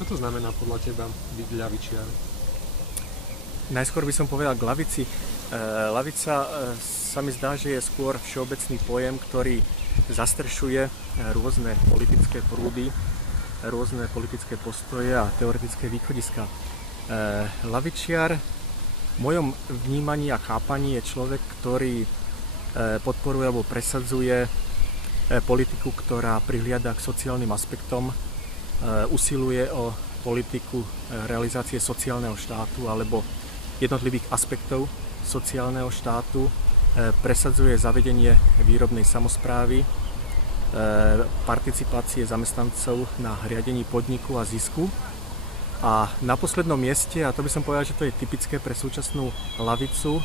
Čo to znamená podľa teba byť ľavičiar? Najskôr by som povedal k lavici. Lavica sa mi zdá, že je skôr všeobecný pojem, ktorý zastrešuje rôzne politické prúdy, rôzne politické postoje a teoretické východiska. Lavičiar v mojom vnímaní a chápaní je človek, ktorý podporuje alebo presadzuje politiku, ktorá prihliada k sociálnym aspektom, usiluje o politiku realizácie sociálneho štátu alebo jednotlivých aspektov sociálneho štátu, presadzuje zavedenie výrobnej samosprávy, participácie zamestnancov na riadení podniku a zisku. A na poslednom mieste, a to by som povedal, že to je typické pre súčasnú lavicu,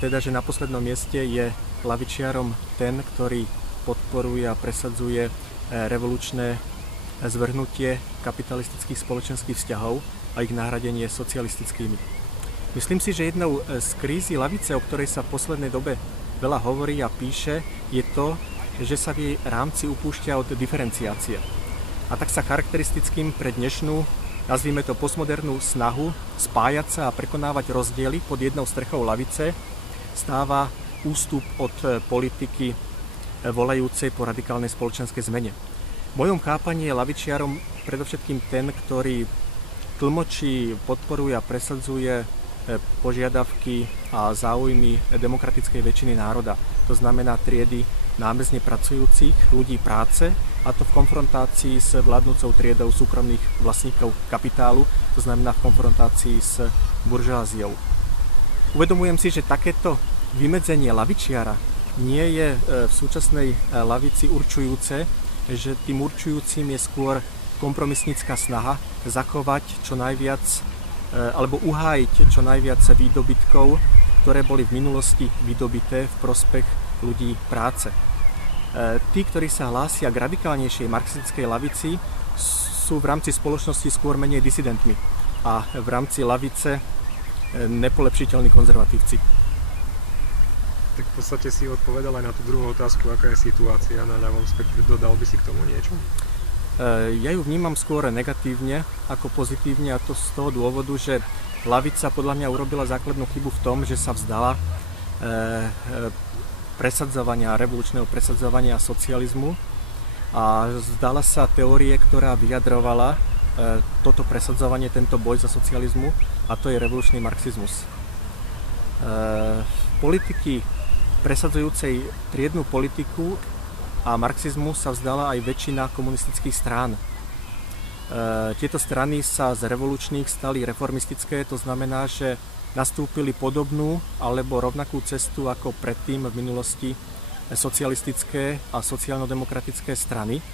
teda že na poslednom mieste je lavičiarom ten, ktorý podporuje a presadzuje revolučné zvrhnutie kapitalistických spoločenských vzťahov a ich nahradenie socialistickými. Myslím si, že jednou z krízy lavice, o ktorej sa v poslednej dobe veľa hovorí a píše, je to, že sa v jej rámci upúšťa od diferenciácie. A tak sa charakteristickým pre dnešnú, nazvime to postmodernú snahu spájať sa a prekonávať rozdiely pod jednou strechou lavice stáva ústup od politiky volajúcej po radikálnej spoločenskej zmene. V mojom chápaní je lavičiarom predovšetkým ten, ktorý tlmočí, podporuje a presadzuje požiadavky a záujmy demokratickej väčšiny národa. To znamená triedy námezne pracujúcich ľudí práce, a to v konfrontácii s vládnúcou triedou súkromných vlastníkov kapitálu, to znamená v konfrontácii s buržoáziou. Uvedomujem si, že takéto vymedzenie lavičiara nie je v súčasnej lavici určujúce, že tým určujúcim je skôr kompromisnícka snaha zachovať čo najviac alebo uhájiť čo najviac výdobytkov, ktoré boli v minulosti vydobité v prospech ľudí práce. Tí, ktorí sa hlásia k radikálnejšej marxistickej lavici, sú v rámci spoločnosti skôr menej disidentmi a v rámci lavice nepolepšiteľní konzervatívci. Tak v podstate si odpovedal aj na tú druhú otázku, aká je situácia na ľavom spektre. Dodal by si k tomu niečo? Ja ju vnímam skôr negatívne ako pozitívne, a to z toho dôvodu, že lavica podľa mňa urobila základnú chybu v tom, že sa vzdala revolučného presadzovania socializmu a vzdala sa teórie, ktorá vyjadrovala toto presadzovanie, tento boj za socializmu, a to je revolučný marxizmus. Politiky presadzujúcej triednu politiku a marxizmu sa vzdala aj väčšina komunistických strán. Tieto strany sa z revolučných stali reformistické, to znamená, že nastúpili podobnú alebo rovnakú cestu ako predtým v minulosti socialistické a sociálno-demokratické strany.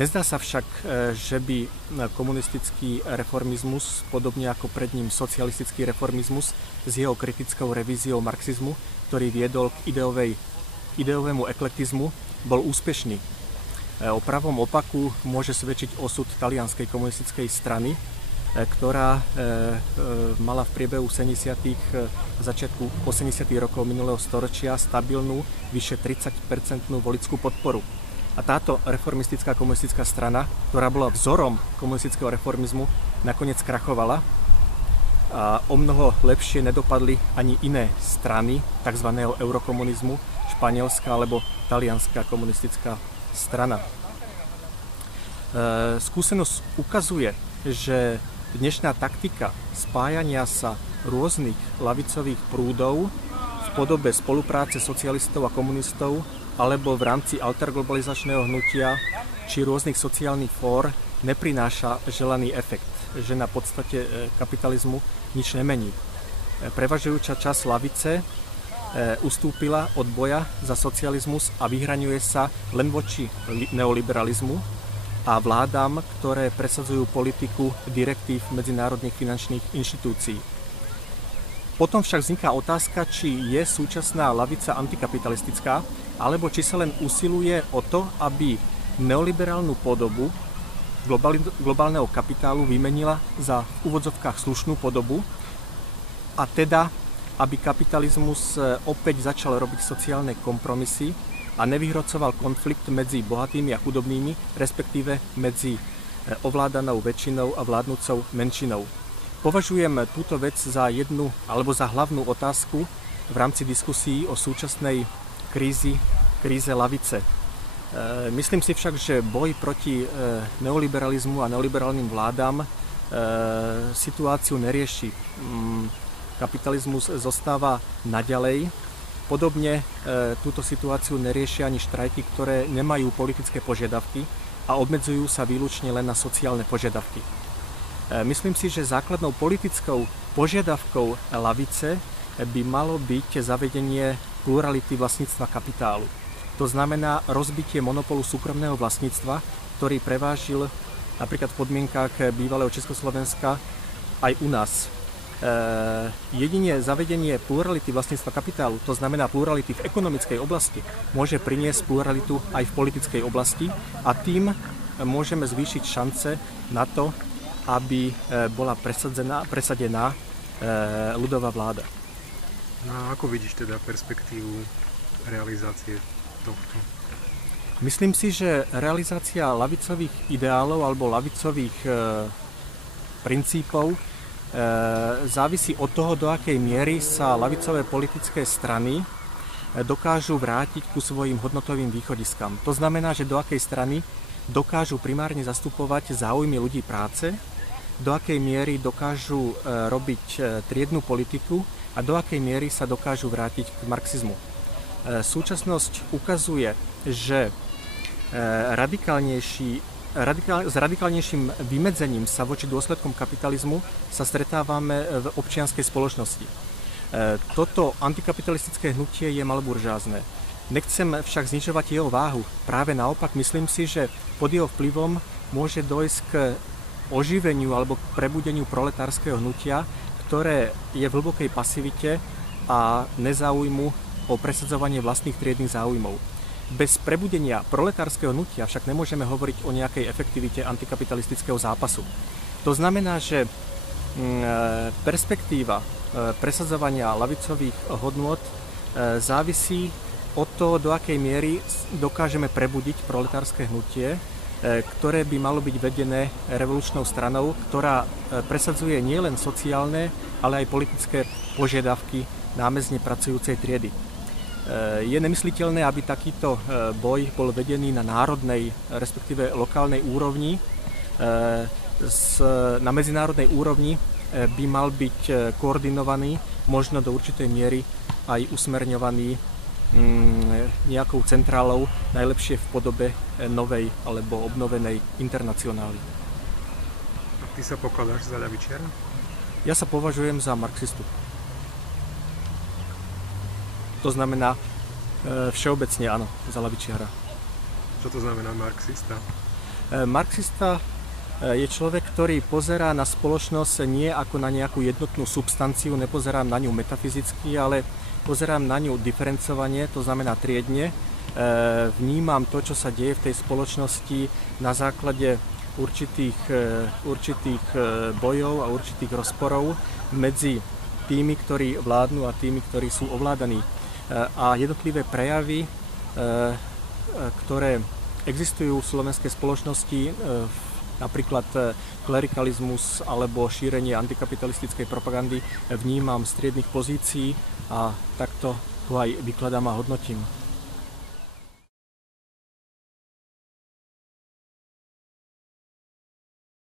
Nezdá sa však, že by komunistický reformizmus, podobne ako pred ním socialistický reformizmus s jeho kritickou revíziou marxizmu, ktorý viedol k ideovému eklektizmu, bol úspešný. O pravom opaku môže svedčiť osud talianskej komunistickej strany, ktorá mala v priebehu 70. začiatku 80. rokov minulého storočia stabilnú vyše 30% voličskú podporu. A táto reformistická komunistická strana, ktorá bola vzorom komunistického reformizmu, nakoniec krachovala a o mnoho lepšie nedopadli ani iné strany tzv. Eurokomunizmu, španielská alebo talianská komunistická strana. Skúsenosť ukazuje, že dnešná taktika spájania sa rôznych ľavicových prúdov v podobe spolupráce socialistov a komunistov alebo v rámci alterglobalizačného hnutia či rôznych sociálnych fór neprináša želaný efekt, že na podstate kapitalizmu nič nemení. Prevažujúca časť lavice ustúpila od boja za socializmus a vyhraňuje sa len voči neoliberalizmu a vládam, ktoré presadzujú politiku direktív medzinárodných finančných inštitúcií. Potom však vzniká otázka, či je súčasná lavica antikapitalistická, alebo či sa len usiluje o to, aby neoliberálnu podobu globálneho kapitálu vymenila za v úvodzovkách slušnú podobu, a teda aby kapitalizmus opäť začal robiť sociálne kompromisy a nevyhrocoval konflikt medzi bohatými a chudobnými, respektíve medzi ovládanou väčšinou a vládnúcou menšinou. Považujem túto vec za jednu alebo za hlavnú otázku v rámci diskusí o súčasnej kríze lavice. Myslím si však, že boj proti neoliberalizmu a neoliberálnym vládam situáciu nerieši. Kapitalizmus zostáva naďalej. Podobne túto situáciu neriešia ani štrajky, ktoré nemajú politické požiadavky a obmedzujú sa výlučne len na sociálne požiadavky. Myslím si, že základnou politickou požiadavkou lavice by malo byť zavedenie plurality vlastníctva kapitálu. To znamená rozbitie monopolu súkromného vlastníctva, ktorý prevážil napríklad v podmienkach bývalého Československa aj u nás. Jedine zavedenie plurality vlastníctva kapitálu, to znamená plurality v ekonomickej oblasti, môže priniesť pluralitu aj v politickej oblasti a tým môžeme zvýšiť šance na to, aby bola presadená ľudová vláda. No a ako vidíš teda perspektívu realizácie tohto? Myslím si, že realizácia ľavicových ideálov alebo ľavicových princípov závisí od toho, do akej miery sa ľavicové politické strany dokážu vrátiť ku svojim hodnotovým východiskám. To znamená, že do akej strany dokážu primárne zastupovať záujmy ľudí práce, do akej miery dokážu robiť triednu politiku a do akej miery sa dokážu vrátiť k marxizmu. Súčasnosť ukazuje, že s radikálnejším vymedzením sa voči dôsledkom kapitalizmu sa stretávame v občianskej spoločnosti. Toto antikapitalistické hnutie je maloburžázne. Nechcem však znižovať jeho váhu. Práve naopak, myslím si, že pod jeho vplyvom môže dojsť k oživeniu alebo k prebudeniu proletárskeho hnutia, ktoré je v hlbokej pasivite a nezáujmu o presadzovanie vlastných triednych záujmov. Bez prebudenia proletárskeho hnutia však nemôžeme hovoriť o nejakej efektivite antikapitalistického zápasu. To znamená, že perspektíva presadzovania ľavicových hodnôt závisí od toho, do akej miery dokážeme prebudiť proletárske hnutie, ktoré by malo byť vedené revolučnou stranou, ktorá presadzuje nielen sociálne, ale aj politické požiadavky námezne pracujúcej triedy. Je nemysliteľné, aby takýto boj bol vedený na národnej, respektíve lokálnej úrovni. Na medzinárodnej úrovni by mal byť koordinovaný, možno do určitej miery aj usmerňovaný nejakou centrálou, najlepšie v podobe novej alebo obnovenej internacionály. A ty sa pokladáš za ľavičiara? Ja sa považujem za marxistu. To znamená všeobecne áno, za ľavičiara. Čo to znamená marxista? Marxista je človek, ktorý pozerá na spoločnosť nie ako na nejakú jednotnú substanciu, nepozerám na ňu metafyzicky, ale pozerám na ňu diferencovanie, to znamená triedne. Vnímam to, čo sa deje v tej spoločnosti na základe určitých bojov a určitých rozporov medzi tými, ktorí vládnu a tými, ktorí sú ovládaní. A jednotlivé prejavy, ktoré existujú v slovenskej spoločnosti, napríklad klerikalizmus alebo šírenie antikapitalistickej propagandy, vnímam z triednych pozícií a takto ho aj vykladám a hodnotím.